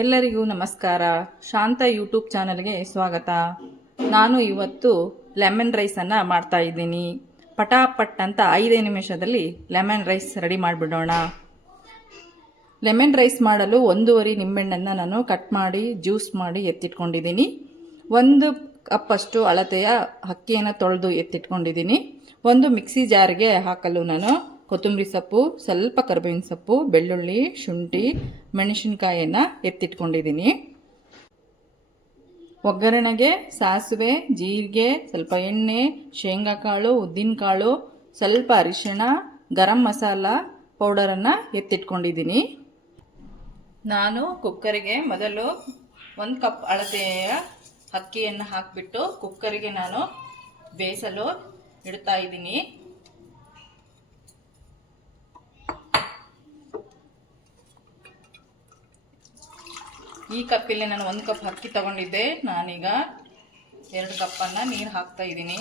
ಎಲ್ಲರಿಗೂ ನಮಸ್ಕಾರ. ಶಾಂತ ಯೂಟ್ಯೂಬ್ ಚಾನಲ್ಗೆ ಸ್ವಾಗತ. ನಾನು ಇವತ್ತು ಲೆಮನ್ ರೈಸನ್ನು ಮಾಡ್ತಾ ಇದ್ದೀನಿ. ಪಟಾಪಟ್ ಅಂತ 5 ನಿಮಿಷದಲ್ಲಿ ಲೆಮನ್ ರೈಸ್ ರೆಡಿ ಮಾಡಿಬಿಡೋಣ. ಲೆಮನ್ ರೈಸ್ ಮಾಡಲು 1.5 ನಿಂಬೆಹಣ್ಣನ್ನು ನಾನು ಕಟ್ ಮಾಡಿ ಜ್ಯೂಸ್ ಮಾಡಿ ಎತ್ತಿಟ್ಕೊಂಡಿದ್ದೀನಿ. 1 ಕಪ್ಪಷ್ಟು ಅಳತೆಯ ಅಕ್ಕಿಯನ್ನು ತೊಳೆದು ಎತ್ತಿಟ್ಕೊಂಡಿದ್ದೀನಿ. ಒಂದು ಮಿಕ್ಸಿ ಜಾರ್ಗೆ ಹಾಕಲು ನಾನು ಕೊತ್ತಂಬರಿ ಸೊಪ್ಪು, ಸ್ವಲ್ಪ ಕರಿಬೇವಿನ ಸೊಪ್ಪು, ಬೆಳ್ಳುಳ್ಳಿ, ಶುಂಠಿ, ಮೆಣಸಿನ್ಕಾಯನ್ನು ಎತ್ತಿಟ್ಕೊಂಡಿದ್ದೀನಿ. ಒಗ್ಗರಣೆಗೆ ಸಾಸಿವೆ, ಜೀರಿಗೆ, ಸ್ವಲ್ಪ ಎಣ್ಣೆ, ಶೇಂಗಾ ಕಾಳು, ಉದ್ದಿನಕಾಳು, ಸ್ವಲ್ಪ ಅರಿಶಿಣ, ಗರಂ ಮಸಾಲ ಪೌಡರನ್ನು ಎತ್ತಿಟ್ಕೊಂಡಿದ್ದೀನಿ. ನಾನು ಕುಕ್ಕರಿಗೆ ಮೊದಲು 1 ಕಪ್ ಅಳತೆಯ ಅಕ್ಕಿಯನ್ನು ಹಾಕಿಬಿಟ್ಟು ಕುಕ್ಕರಿಗೆ ನಾನು ಬೇಯಿಸಲು ಇಡ್ತಾ ಇದ್ದೀನಿ. ಈ ಕಪ್ಪಲ್ಲಿ ನಾನು 1 ಕಪ್ ಅಕ್ಕಿ ತಗೊಂಡಿದ್ದೆ. ನಾನೀಗ 2 ಕಪ್ಪನ್ನು ನೀರು ಹಾಕ್ತಾ ಇದ್ದೀನಿ.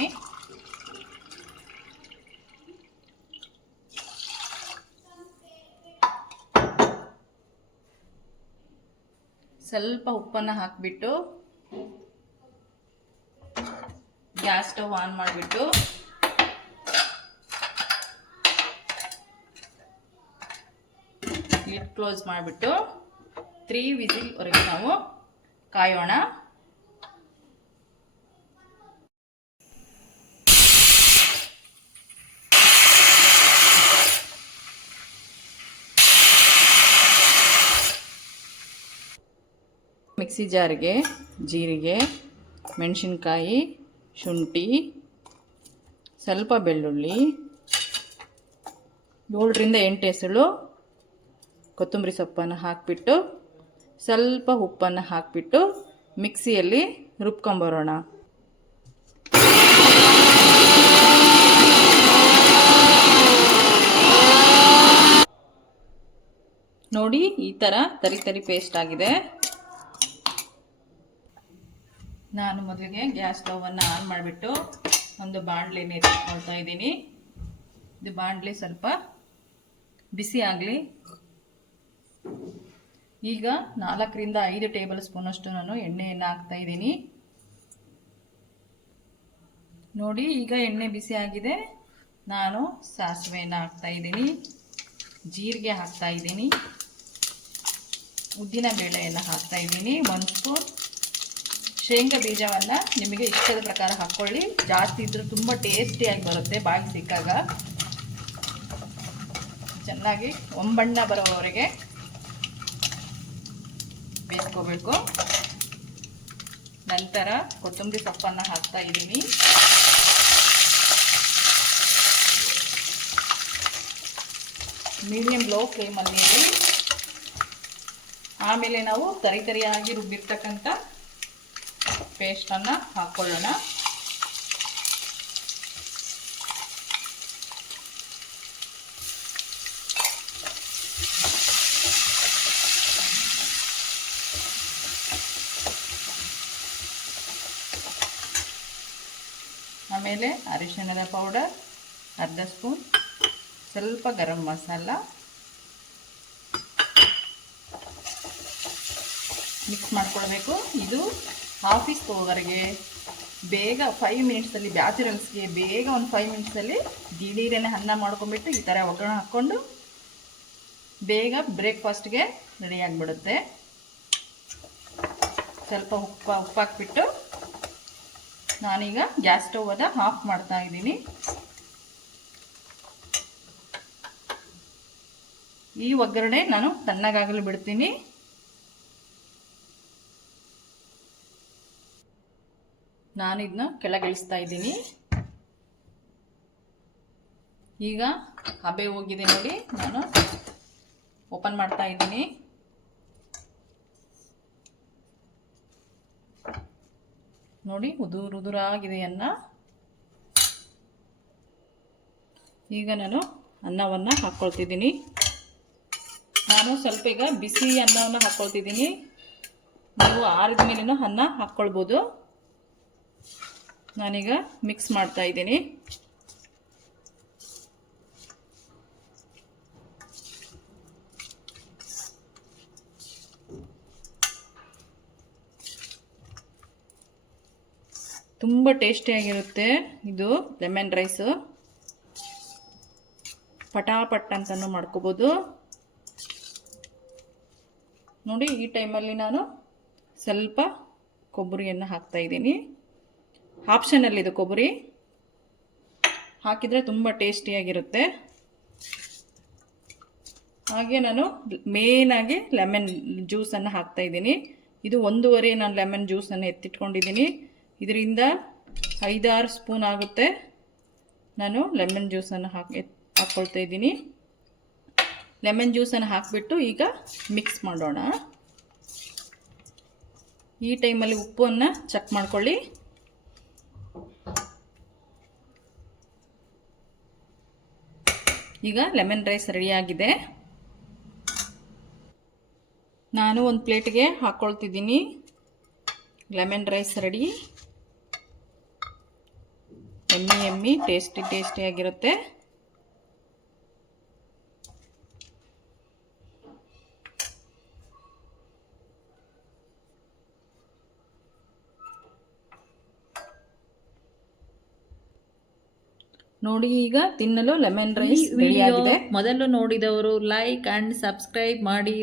ಸ್ವಲ್ಪ ಉಪ್ಪನ್ನು ಹಾಕಿಬಿಟ್ಟು ಗ್ಯಾಸ್ ಸ್ಟವ್ ಆನ್ ಮಾಡಿಬಿಟ್ಟು ಲಿಡ್ ಕ್ಲೋಸ್ ಮಾಡಿಬಿಟ್ಟು 3 ವಿಸಿಲ್ವರೆಗೆ ನಾವು ಕಾಯೋಣ. ಮಿಕ್ಸಿ ಜಾರಿಗೆ ಜೀರಿಗೆ, ಮೆಣಸಿನ್ಕಾಯಿ, ಶುಂಠಿ, ಸ್ವಲ್ಪ ಬೆಳ್ಳುಳ್ಳಿ, 7ರಿಂದ 8 ಎಸಳು ಕೊತ್ತಂಬರಿ ಸೊಪ್ಪನ್ನು ಹಾಕಿಬಿಟ್ಟು ಸ್ವಲ್ಪ ಉಪ್ಪನ್ನು ಹಾಕಿಬಿಟ್ಟು ಮಿಕ್ಸಿಯಲ್ಲಿ ರುಬ್ಕೊಂಬರೋಣ. ನೋಡಿ, ಈ ಥರ ತರಿ ಪೇಸ್ಟ್ ಆಗಿದೆ. ನಾನು ಮೊದಲಿಗೆ ಗ್ಯಾಸ್ ಸ್ಟವನ್ನು ಆನ್ ಮಾಡಿಬಿಟ್ಟು ಒಂದು ಬಾಣಲೆಯನ್ನು ಎತ್ತಿಟ್ಕೊಳ್ತಾ ಇದ್ದೀನಿ. ಇದು ಬಾಣಲೆ ಸ್ವಲ್ಪ ಬಿಸಿ ಆಗಲಿ. ಈಗ 4ರಿಂದ 5 ಟೇಬಲ್ ಸ್ಪೂನಷ್ಟು ನಾನು ಎಣ್ಣೆಯನ್ನು ಹಾಕ್ತಾ ಇದ್ದೀನಿ. ನೋಡಿ, ಈಗ ಎಣ್ಣೆ ಬಿಸಿ ಆಗಿದೆ. ನಾನು ಸಾಸಿವೆಯನ್ನು ಹಾಕ್ತಾ ಇದ್ದೀನಿ, ಜೀರಿಗೆ ಹಾಕ್ತಾ ಇದ್ದೀನಿ, ಉದ್ದಿನ ಬೇಳೆಯನ್ನು ಹಾಕ್ತಾ ಇದ್ದೀನಿ, 1 ಸ್ಪೂನ್ ಶೇಂಗಾ ಬೀಜವನ್ನು ನಿಮಗೆ ಇಷ್ಟದ ಪ್ರಕಾರ ಹಾಕ್ಕೊಳ್ಳಿ. ಜಾಸ್ತಿ ಇದ್ರೂ ತುಂಬ ಟೇಸ್ಟಿಯಾಗಿ ಬರುತ್ತೆ. ಬಾಯಿಗೆ ಸಿಕ್ಕಾಗ ಚೆನ್ನಾಗಿ ಒಂಬಣ್ಣ ಬರೋವರೆಗೆ ಬೇಯಿಸ್ಕೋಬೇಕು. ನಂತರ ಕೊತ್ತಂಬರಿ ಸೊಪ್ಪನ್ನು ಹಾಕ್ತಾ ಇದ್ದೀನಿ. ಮೀಡಿಯಂ ಲೋ ಫ್ಲೇಮಲ್ಲಿ ಇಡಿ. ಆಮೇಲೆ ನಾವು ತರಿಯಾಗಿ ರುಬ್ಬಿರ್ತಕ್ಕಂಥ ಪೇಸ್ಟನ್ನು ಹಾಕ್ಕೊಳ್ಳೋಣ. ಆಮೇಲೆ ಅರಿಶಿಣದ ಪೌಡರ್ 1/2 ಸ್ಪೂನ್, ಸ್ವಲ್ಪ ಗರಂ ಮಸಾಲ ಮಿಕ್ಸ್ ಮಾಡ್ಕೊಳ್ಬೇಕು. ಇದು ಆಫೀಸ್ ಹೋಗೋರಿಗೆ ಬೇಗ 5 ಮಿನಿಟ್ಸಲ್ಲಿ, ಬ್ಯಾಚುಲರ್ಸ್ಗೆ ಬೇಗ ಒಂದು 5 ಮಿನಿಟ್ಸಲ್ಲಿ ದಿಢೀರನೆ ಅನ್ನ ಮಾಡ್ಕೊಂಡ್ಬಿಟ್ಟು ಈ ಥರ ಒಗ್ಗರಣೆ ಹಾಕ್ಕೊಂಡು ಬೇಗ ಬ್ರೇಕ್ಫಾಸ್ಟ್ಗೆ ರೆಡಿ ಆಗಿಬಿಡುತ್ತೆ. ಸ್ವಲ್ಪ ಉಪ್ಪು ಹಾಕ್ಬಿಟ್ಟು ನಾನೀಗ ಗ್ಯಾಸ್ ಸ್ಟವ್ ಆಫ್ ಮಾಡ್ತಾ ಇದ್ದೀನಿ. ಈ ಒಗ್ಗರಣೆ ನಾನು ತಣ್ಣಗಾಗಲು ಬಿಡ್ತೀನಿ. ನಾನು ಇದನ್ನ ಕೆಳಗಿಳಿಸ್ತಾ ಇದ್ದೀನಿ. ಈಗ ಹಬೆ ಹೋಗಿದೆ ನೋಡಿ, ನಾನು ಓಪನ್ ಮಾಡ್ತಾ ಇದ್ದೀನಿ. ನೋಡಿ, ಉದುರಾಗಿದೆ ಅನ್ನ. ಈಗ ನಾನು ಅನ್ನವನ್ನು ಹಾಕ್ಕೊಳ್ತಿದ್ದೀನಿ. ನಾನು ಸ್ವಲ್ಪ ಈಗ ಬಿಸಿ ಅನ್ನವನ್ನು ಹಾಕ್ಕೊಳ್ತಿದ್ದೀನಿ. ನೀವು ಆರಿದ ಮೇಲೇನೂ ಅನ್ನ ಹಾಕ್ಕೊಳ್ಬೋದು. ನಾನೀಗ ಮಿಕ್ಸ್ ಮಾಡ್ತಾ ಇದ್ದೀನಿ. ತುಂಬ ಟೇಸ್ಟಿಯಾಗಿರುತ್ತೆ ಇದು ಲೆಮನ್ ರೈಸು. ಪಟಾಪಟ್ ಅಂತಲೂ ಮಾಡ್ಕೋಬೋದು. ನೋಡಿ, ಈ ಟೈಮಲ್ಲಿ ನಾನು ಸ್ವಲ್ಪ ಕೊಬ್ಬರಿಯನ್ನು ಹಾಕ್ತಾಯಿದ್ದೀನಿ. ಆಪ್ಷನಲ್ಲಿದು ಕೊಬ್ಬರಿ ಹಾಕಿದರೆ ತುಂಬ ಟೇಸ್ಟಿಯಾಗಿರುತ್ತೆ. ಹಾಗೆ ನಾನು ಮೇನಾಗಿ ಲೆಮನ್ ಜ್ಯೂಸನ್ನು ಹಾಕ್ತಾಯಿದ್ದೀನಿ. ಇದು 1.5 ನಾನು ಲೆಮನ್ ಜ್ಯೂಸನ್ನು ಎತ್ತಿಟ್ಕೊಂಡಿದ್ದೀನಿ. ಇದರಿಂದ 5-6 ಸ್ಪೂನ್ ಆಗುತ್ತೆ. ನಾನು ಲೆಮನ್ ಜ್ಯೂಸನ್ನು ಹಾಕ್ಕೊಳ್ತಾ ಇದ್ದೀನಿ. ಲೆಮನ್ ಜ್ಯೂಸನ್ನು ಹಾಕಿಬಿಟ್ಟು ಈಗ ಮಿಕ್ಸ್ ಮಾಡೋಣ. ಈ ಟೈಮಲ್ಲಿ ಉಪ್ಪನ್ನು ಚೆಕ್ ಮಾಡ್ಕೊಳ್ಳಿ. ಈಗ ಲೆಮನ್ ರೈಸ್ ರೆಡಿಯಾಗಿದೆ. ನಾನು ಒಂದು ಪ್ಲೇಟ್ಗೆ ಹಾಕ್ಕೊಳ್ತಿದ್ದೀನಿ. Lemon rice ready. ಎಮ್ಮಿ ಟೇಸ್ಟಿಯಾಗಿರುತ್ತೆ. ನೋಡಿ, ಈಗ ತಿನ್ನಲು ಲೆಮನ್ ರೈಸ್ ರೆಡಿಯಾಗಿದೆ. ಮೊದಲು ನೋಡಿದವರು ಲೈಕ್ ಅಂಡ್ ಸಬ್ಸ್ಕ್ರೈಬ್ ಮಾಡಿ.